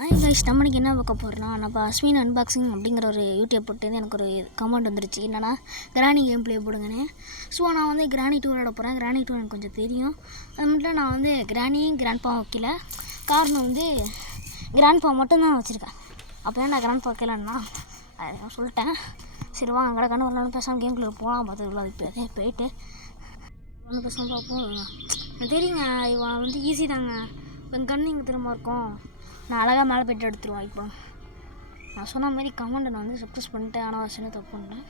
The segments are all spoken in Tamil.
கைஸ் நம்மளுக்கு என்ன பார்க்க போகிறோன்னா நம்ம அஸ்வின் அன்பாக்சிங் அப்படிங்கிற ஒரு யூடியூப் போட்டு எனக்கு ஒரு கமெண்ட் வந்துருச்சு. என்னன்னா கிராணி கேம் ப்ளே போடுங்கன்னு. ஸோ நான் வந்து கிராணி 2 விளையாட போகிறேன். கிராணி 2 எனக்கு கொஞ்சம் தெரியும். அது மட்டும் நான் வந்து கிராணியும் கிராண்ட்பா வைக்கல. காரணம் வந்து கிராண்ட்பா மட்டும்தான் வச்சுருக்கேன். அப்போ தான் நான் கிராண்ட்பா வைக்கலன்னா அதை சொல்லிட்டேன். சரி வாங்க கடை ஒரு நாள் பேசாமல் கேம்குள்ளே போகலாம். பார்த்து இப்போ போயிட்டு ஒன்று பேசாமல் பார்ப்போம். தெரியுங்க இவன் வந்து ஈஸி தாங்க. இப்போ கன்று இங்கே திரும்ப இருக்கும். நான் அழகாக மேலே போய்ட்டு எடுத்துருவேன். இப்போ நான் சொன்ன மாதிரி கமெண்டை நான் வந்து சக்ஸஸ் பண்ணிட்டேன். ஆனால் வச்சுன்னு தப்பு பண்ணிட்டேன்.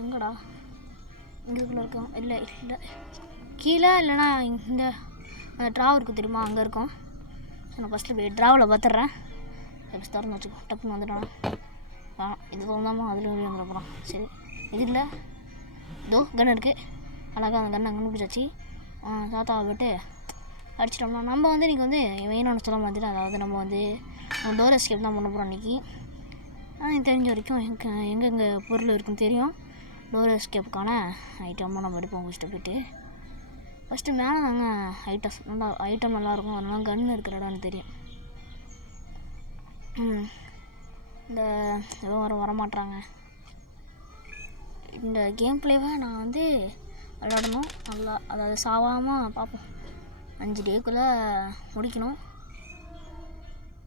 எங்கடா இங்கேக்குள்ளே இருக்கோம்? இல்லை கீழே இல்லைனா இந்த ட்ராவ் இருக்குது தெரியுமா, அங்கே இருக்கும். ஸோ நான் ஃபஸ்ட்டு போய் ட்ராவில் பார்த்துட்றேன். எப்படி திறந்து வச்சுக்கோ, டப்புன்னு வந்துட்டான். இது தோந்தாமல் அதில் வெளியே வந்துடுறோம். சரி இது இல்லை, இதோ கன் இருக்குது. அழகாக அந்த கண்ணை கண்டுபிடிச்சாச்சு. தாத்தாவை போய்ட்டு அடிச்சிட்டோம்னா நம்ம வந்து இன்றைக்கி வந்து மெயினான சொல்ல மாதிரி, அதாவது நம்ம வந்து டோர் எஸ்கேப் தான் பண்ண போகிறோம் இன்றைக்கி. எனக்கு தெரிஞ்ச வரைக்கும் எங்கெங்கே பொருள் இருக்குன்னு தெரியும். டோர் எஸ்கேப்புக்கான ஐட்டமாக நம்ம எடுப்போம். ஃபஸ்ட்டு மேலே தாங்க ஐட்டம் நல்லாயிருக்கும். அதனால கன்று இருக்கிற இடம்னு தெரியும். இந்த எதுவும் வரமாட்றாங்க. இந்த கேம் பிளேவை நான் வந்து விளையாடணும் நல்லா, அதாவது சாவாமல் பார்ப்போம். 5 டேக்குள்ளே முடிக்கணும்.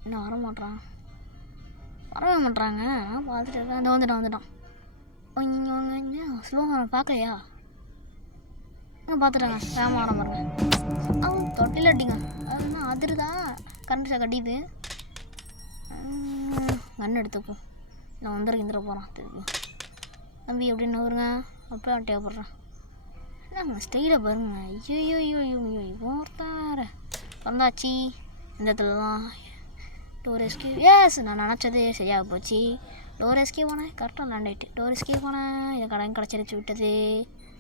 இன்னும் வரவே மாட்றாங்க. நான் பார்த்துட்டு இருக்கேன். அந்த வந்துட்டான். இங்கே வாங்க. ஸ்லோவாக பார்க்கலையா? பார்த்துட்டாங்க. வேகமாக வர பாருங்க. தொட்டில் அடிங்க. அதுதான் அதிருதா கரண்ட் ஷாக் அடிக்குது. கன்று எடுத்துப்போம். நான் வந்துட போகிறான் திருப்பி. தம்பி எப்படின்னு வருங்க. அப்போ அட்டையாக போடுறேன். என்னங்க ஸ்டைலை பாருங்க. ஐயோ ஒருத்தார வந்தாச்சு. இந்த இடத்துல தான் டோர் எஸ்கேப். எஸ், நான் நினச்சது சரியாக போச்சு. டோர் எஸ்கேப் போனேன், கரெக்டாக லேண்ட் ஆகிட்டு. டோர் எஸ்கேப் போனேன், இதை கிடச்சிருச்சு விட்டது.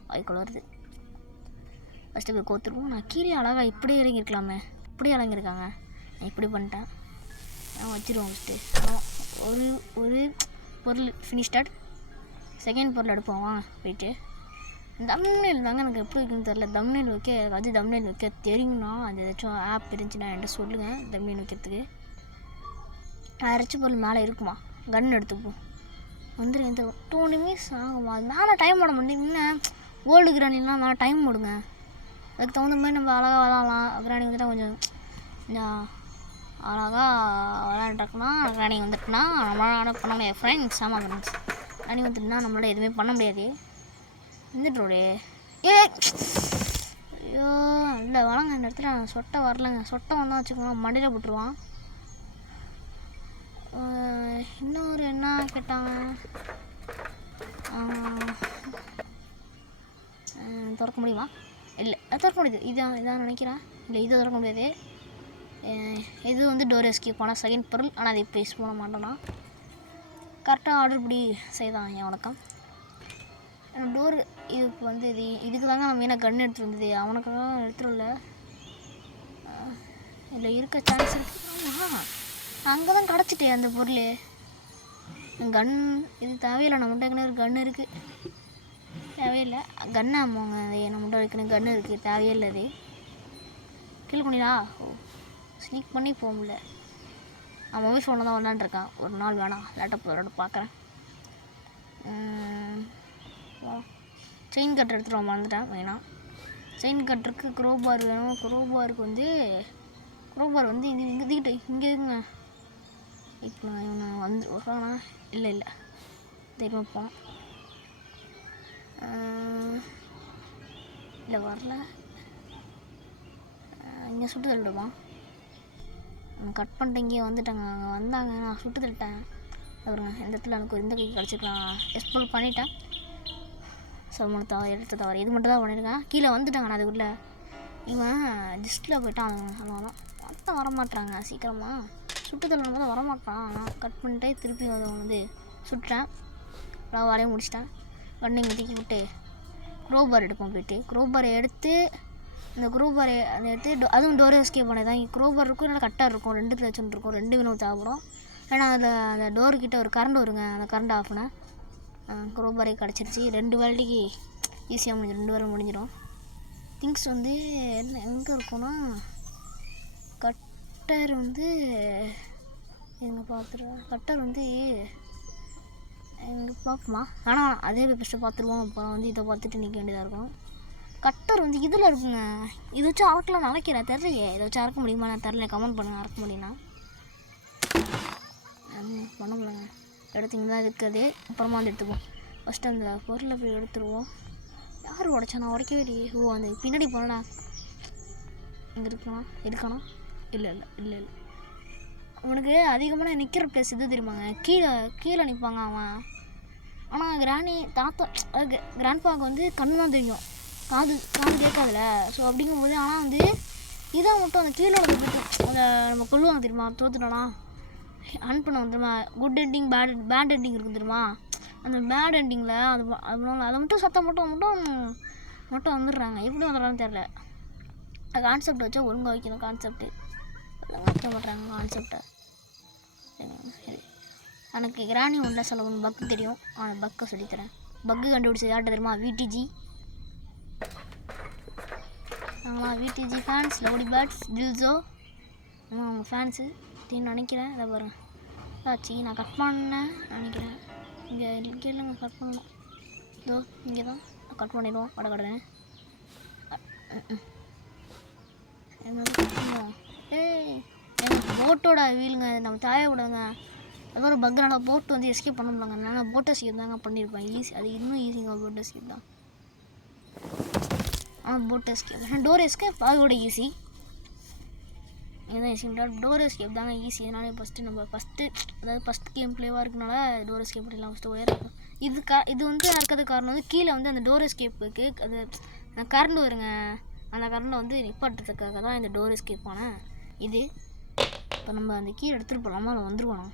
வாய்க்குள்ள வருது. ஃபஸ்ட்டு போய் கோத்துருவோம். நான் கீழே அழகாக இப்படி இறங்கியிருக்கலாமே. இப்படி இறங்கியிருக்காங்க. நான் இப்படி பண்ணிட்டேன். நான் வச்சுருவோம். ஃபஸ்ட்டு ஒரு பொருள் ஃபினிஷ்டட். செகண்ட் பொருள் எடுப்போம். வாங்க போயிட்டு. தம்ப்நெயில் தாங்க எனக்கு எப்படி இருக்குன்னு தெரில. தம்ப்நெயில் வைக்க தெரியும்னா அது ஏதாச்சும் ஆப் இருந்துச்சுன்னா என்கிட்ட சொல்லுங்கள். தம்ப்நெயில் வைக்கிறதுக்கு யாராச்சும் பொருள் மேலே இருக்குமா? கன் எடுத்துப்போம். எந்த 2 நிமிஷம் ஆகுமா? அது மேலே டைம் போட முடியும். இன்னும் ஓல்டு கிராணிலாம் மேலே டைம் போடுங்க. அதுக்கு தகுந்த மாதிரி நம்ம அழகாக விளாட்லாம். கிராணி வந்துட்டால் கொஞ்சம் அழகாக விளாண்டுருக்குன்னா, கிராணி வந்துட்டுனா நம்மளால் பண்ண முடியாது ஃப்ரெண்ட்ஸ். ஆமாம் ஃப்ரெண்ட்ஸ், கிராணி வந்துட்டுனா நம்மளால் எதுவுமே பண்ண முடியாது. வந்துட்டோடே ஐயோ இல்லை வளங்க. இந்த இடத்துல சொட்டை வரலைங்க. சொட்டை வந்தால் வச்சுக்கோங்க மண்டியில் போட்டுருவான். இன்னொரு என்ன கேட்டாங்க, திறக்க முடியுமா? இல்லை திறக்க முடியுது. இதான் நினைக்கிறேன். இல்லை இது திறக்க முடியாது. இது வந்து டோர் எஸ்கேப் ஆனால் செகண்ட் பொருள். ஆனால் அதை இப்போ யூஸ் பண்ண மாட்டோம்னா கரெக்டாக ஆர்டர் இப்படி செய்தான். என் வணக்கம். டோர் இது இப்போ வந்து இதுக்கு தாங்க நம்ம மெயினாக கன் எடுத்துகிட்டு வந்தது. அவனுக்காக எடுத்துடல. இல்லை இருக்க சான்ஸ் இருக்குது. அங்கே தான் கிடச்சிட்டே அந்த பொருள். கன் இது தேவையில்லை. நம்மகிட்ட ஏற்கனவே ஒரு கன்று இருக்குது. தேவையில்லை கன்று. ஆமாங்க, நம்மகிட்ட ஏற்கனவே கன்று இருக்குது. தேவையில்லை. அது கீழே பண்ணிடா. ஸ்னீக் பண்ணி போக முடியல. நான் மொபைல் ஃபோனில் தான் விளாண்டுருக்கேன். ஒரு நாள் வேணாம் லேப்டாப் விளாட பார்க்குறேன். செயின் கட்டர் எடுத்துகிட்டு மறந்துட்டேன். மெயினாக செயின் கட்டருக்கு க்ரோபார் வேணும். க்ரோபாருக்கு வந்து இங்கே இருக்குங்க. இப்போ நான் இவனை வந்துடுவானா? இல்லை தெரியுமா போனேன். இல்லை வரல. இங்கே சுட்டு தள்ளிடுவான். கட் பண்ணிட்டு இங்கே வந்துட்டாங்க. அங்கே வந்தாங்க, நான் சுட்டு தள்ளிட்டேன். அவருங்க இந்த இடத்துல எனக்கு இந்த கைக்கு கிடச்சிருக்கலாம். எக்ஸ்ப்ளோர் பண்ணிட்டேன். எடுத்து தவறு இது மட்டும் தான் பண்ணியிருக்கேன். கீழே வந்துட்டாங்க. நான் அதுக்குள்ளே இவன் ஜஸ்ட்டில் போய்ட்டான். அதனால மொத்தம் வரமாட்டாங்க. சீக்கிரமாக சுட்டு தள்ளும் போது வரமாட்டான். நான் கட் பண்ணிட்டு திருப்பி அதை வந்து சுட்டேன். வேலையை முடிச்சிட்டேன். கண்ணை இங்கே தூக்கி விட்டு க்ரோபார் எடுப்போம். போய்ட்டு க்ரோபாரை எடுத்து இந்த க்ரோபாரை அதை எடுத்து அதுவும் டோர் எஸ்கேப் பண்ணி தான். க்ரோபார் இருக்கும், இல்லை கட்டாக இருக்கும். 2 வச்சுட்டு இருக்கும். 2 வேணும் தேவைப்படும். ஏன்னா அதில் அந்த டோர்கிட்ட ஒரு கரண்ட் வருங்க. அந்த கரண்ட் ஆஃப் பண்ண க்ரோபாரே கிடச்சிருச்சு. 2 வேலைக்கு ஈஸியாக முடிஞ்சிடும். 2 வேலை முடிஞ்சிடும். திங்ஸ் வந்து எங்கே இருக்குன்னா கட்டர் வந்து பார்த்துருவேன். கட்டர் வந்து எங்கே பார்ப்போமா? ஆனால் அதே போய் ஃபஸ்ட்டு பார்த்துருவோம். அப்புறம் வந்து இதை பார்த்துட்டு நிற்க வேண்டியதாக இருக்கும். கட்டர் வந்து இதில் இருக்குங்க. இதை வச்சு அறக்கலாம் நினைக்கிறேன், தெரியலையே. இதை வச்சு அறக்க முடியுமா? நான் தெரியல, கமெண்ட் பண்ணுங்கள். அறக்க முடியும்னா பண்ண முடியலங்க. எடுத்திங்க தான் இருக்கிறதே. அப்புறமா வந்து எடுத்துப்போம். ஃபஸ்ட்டு அந்த பொருளை போய் எடுத்துருவோம். யார் உடைச்சா? நான் உடைக்கவே இல்லையே. ஓ, அந்த பின்னாடி போனடா. இங்கே இருக்கானா? இல்லை அவனுக்கு அதிகமான நிற்கிற ப்ளேஸ் இது தெரியுமாங்க? கீழே நிற்பாங்க அவன். ஆனால் கிராண்ட்பாவுக்கு வந்து கண்ணு தான் தெரியும், காது கேட்காதுல. ஸோ அப்படிங்கும்போது ஆனால் வந்து இதான் மட்டும் அந்த கீழே அதை நம்ம கொள்ளுவாங்க தெரியுமா? தோத்துட்டோன்னா ஆன் பண்ண வந்துடுமா? குட் எண்டிங் பேட் எண்டிங் இருக்கும் தெரியுமா? அந்த பேட் எண்டிங்கில் அதை மட்டும் சத்தம் மட்டும் வந்துடுறாங்க. எப்படி வந்துடுறான்னு தெரில. கான்செப்ட் வச்சா ஒழுங்காக வைக்கணும். கான்செப்ட்டு வைக்க மாட்றாங்க கான்செப்டை. சரி, எனக்கு கிராணி ஒன்றில் சொல்ல ஒன்று பக்கு தெரியும். அந்த பக்கை சொல்லித்தரேன். பக்கு கண்டுபிடிச்சது யார்கிட்ட தெரியுமா? விடிஜி. நாங்களாம் விடிஜி ஃபேன்ஸ், லவ்லி பேர்ட்ஸ், டில்ஸோ. அவங்க ஃபேன்ஸு அப்படின்னு நினைக்கிறேன். அதை பாருங்கள் ஆச்சு. நான் கட் பண்ணேன் நினைக்கிறேன். இங்கே இல்லைங்க, கட் பண்ணணும். இதோ இங்கே தான் கட் பண்ணிடுவோம். கடை போட்டோட வீலுங்க, நம்ம தாய விடுங்க. அது ஒரு பக்னால போட்டு வந்து எஸ்கேப் பண்ண முடியலங்க. நான் போட் எஸ்கேப் தாங்க பண்ணியிருப்பேன். ஈஸி, அது இன்னும் ஈஸிங்க. போட் எஸ்கேப் தான். போட் எஸ்கேப், டோர் எஸ்கேப் அதோட ஈஸி. இதுதான் ஈஸி. டோர் எஸ்கேப் தாங்க ஈஸி. அதனால ஃபஸ்ட்டு கேம் பிளேவாக இருக்கனால டோர் எஸ்கேப் பண்ணிடலாம். ஃபஸ்ட்டு ஒயராக இது வந்து இருக்கிறது காரணம் வந்து கீழே வந்து அந்த டோர் எஸ்கேப்புக்கு அது கரண்ட் வருங்க. அந்த கரண்டை வந்து நிப்பாட்டுறதுக்காக தான் இந்த டோர் எஸ்கேப் ஆன இது. இப்போ நம்ம அந்த கீழே எடுத்துகிட்டு போகலாமா? அதில் வந்துடுவானா?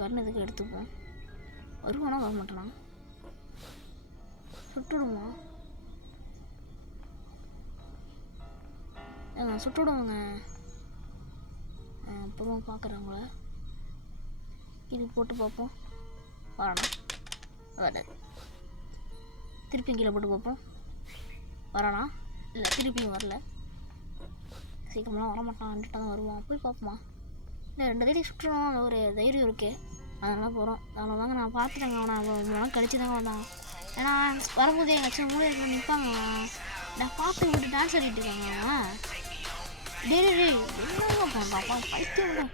கரண்ட் இதுக்கு எடுத்துப்போம். வருவானா? வர மாட்டானா? சுட்டுடுமா? சுட்டுடுவாங்க. அப்புறமா பார்க்குறவங்கள இது போட்டு பார்ப்போம். வரானா? திருப்பியும் கீழே போட்டு பார்ப்போம். வரானா? இல்லை, திருப்பியும் வரல. சீக்கிரமெலாம் வரமாட்டான். வந்துட்டு தான் வருவான். போய் பார்ப்போமா? இல்லை, 2 தேடி சுட்டுறோம். அந்த ஒரு தைரியம் இருக்கே, அதனால போகிறோம். அதனால தாங்க நான் பார்த்துட்டேங்க. அவனை ரொம்ப நாள் கழிச்சு தாங்க வந்தான். ஏன்னா வரும்போதே எங்கள் அச்சன் மூணு இடத்துல நிற்பாங்க. நான் பார்த்து விட்டு டான்ஸ் ஆடிட்டு இருக்காங்க. என்னங்க பண்ணுறாப்பா பைத்தியம்.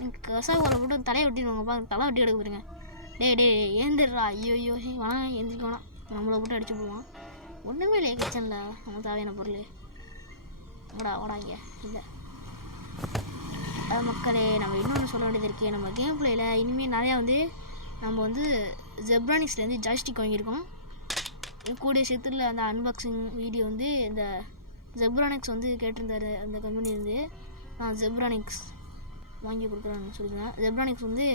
எனக்கு கசாகோலை போட்டு தலையை வெட்டிடுவாங்கப்பா. தலை வெட்டி எடுக்க போயிருங்க. டே ஏந்திரா. ஐயோ வேணாம், எந்திரிக்க வேணாம். நம்மளை போட்டு அடிச்சு போடுவான். ஒன்றுமே இல்லையே கிச்சனில் நம்ம தேவையான பொருள். ஓடாங்க இல்லை மக்களே. நம்ம இன்னொன்று சொல்ல வேண்டியது இருக்கே. நம்ம கேம் பிளேயில் இனிமேல் நிறையா வந்து நம்ம வந்து ஜெப்ரானிக்ஸ்லேருந்து ஜாய்ஸ்டிக் வாங்கியிருக்கோம். கூடிய சேர்த்துல அந்த அன்பாக்சிங் வீடியோ வந்து இந்த ஜெப்ரானிக்ஸ் வந்து கேட்டிருந்தாரு. அந்த கம்பெனிலேருந்து நான் ஜெப்ரானிக்ஸ் வாங்கி கொடுக்குறேன்னு சொல்லியிருந்தேன். ஜெப்ரானிக்ஸ் வந்து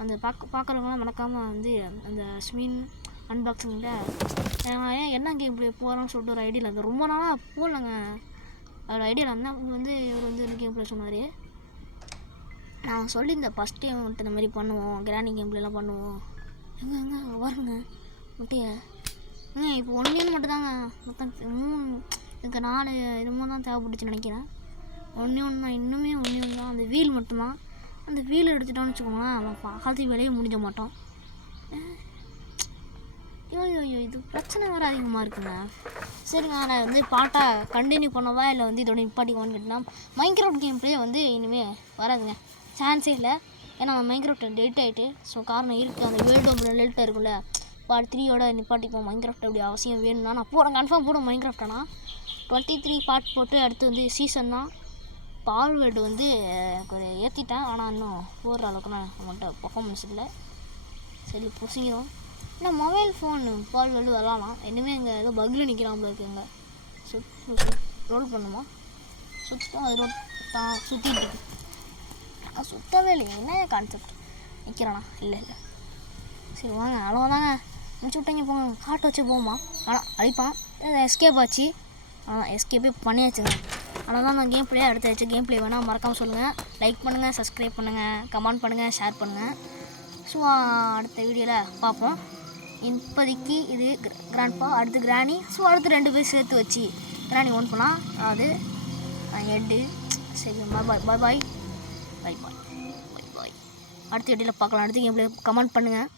அந்த பார்க்குறவங்களாம் மறக்காமல் வந்து அந்த ஸ்மின் அன்பாக்சிங்கில் என்ன கேம் பிளே போகிறான்னு சொல்லிட்டு ஒரு ஐடியாவில் இருந்தேன். ரொம்ப நாளாக போடலங்க. அதோட ஐடியாவில் இருந்தால் வந்து இவர் வந்து இந்த கேம் பிளே சொன்னார். நான் சொல்லியிருந்தேன் ஃபஸ்ட் டைம் வந்துட்டு இந்த மாதிரி பண்ணுவோம், கிராணி கேம் பிளேலாம் பண்ணுவோம். எங்கே பாருங்க முட்டையை. இப்போ 1 மட்டும்தாங்க. மொத்தம் 3 இதுக்கு 4 இதுமோ தான் தேவைப்பட்டுச்சுன்னு நினைக்கிறேன். 1 தான், இன்னுமே 1 தான். அந்த வீல் மட்டும்தான். அந்த வீல் எடுத்துட்டோன்னு வச்சுக்கோங்களேன், அவன் பாதி வேலையை முடிஞ்ச மாட்டோம். ஐயோ இது பிரச்சனை வேறு அதிகமாக இருக்குங்க. சரிங்க, நான் வந்து பாட்டாக கண்டினியூ பண்ணவா இல்லை வந்து இதோட நிப்பாட்டிக்குவான்னு கேட்டால் மைன்கிராஃப்ட் கேம் பிளே வந்து இனிமேல் வராதுங்க. சான்ஸே இல்லை. ஏன்னா மைன்கிராஃப்ட் டெலிட் ஆகிட்டு. ஸோ காரணம் இருக்குது. அந்த வேர்ல்டு ஆஃப் டெலிட் இருக்குல்ல, பார்ட் 3யோட நிப்பாட்டிப்போம். மைன்கிராஃப்ட் அப்படி அவசியம் வேணும்னா நான் போகிறேன், கன்ஃபார்ம் போடுவேன். மைன்கிராஃப்ட் ஆனால் 23 பார்ட் போட்டு அடுத்து வந்து சீசன் தான். பால் வேர்டு வந்து எனக்கு ஒரு ஏற்றிட்டேன். ஆனால் இன்னும் போடுற அளவுக்கு நான் நம்மகிட்ட பர்ஃபார்மன்ஸ் இல்லை. சரி புசிங்கிறோம். ஏன்னா மொபைல் ஃபோனு பால் வேர்டு வரலாம். இனிமேல் இங்கே ஏதோ பக்கில் நிற்கிறாமல் இருக்குங்க. ரோல் பண்ணுமா? சுத்தம் அது ரோல் தான் சுற்றிட்டு இருக்கு. சுத்தவே இல்லை. என்ன கான்செப்ட் நிற்கிறானா? இல்லை சரி வாங்க, அவ்வளோதாங்க. முடிச்சு விட்டீங்க போங்க. காட்டு வச்சு போமா? ஆனால் அடிப்பான். எஸ்கேப் ஆச்சு. எஸ்கேப்பே பண்ணியாச்சுங்க. ஆனால் தான் நான் கேம் பிளே அடுத்தாச்சு. கேம் பிளே வேணால் மறக்காமல் சொல்லுங்கள். லைக் பண்ணுங்கள், சப்ஸ்கிரைப் பண்ணுங்கள், கமெண்ட் பண்ணுங்கள், ஷேர் பண்ணுங்கள். ஸோ அடுத்த வீடியோவில் பார்ப்போம். இப்போதைக்கு இது கிராண்ட்பா, அடுத்து கிராணி. ஸோ அடுத்து 2 பேர் சேர்த்து வச்சு கிராணி ஓன் பண்ணலாம். அதாவது ஹெட்டு. சரி பாய். Bye bye bye bye. அடுத்த வீடியோவில் பார்க்கலாம். அடுத்த கேம் ப்ளே கமெண்ட் பண்ணுங்கள்.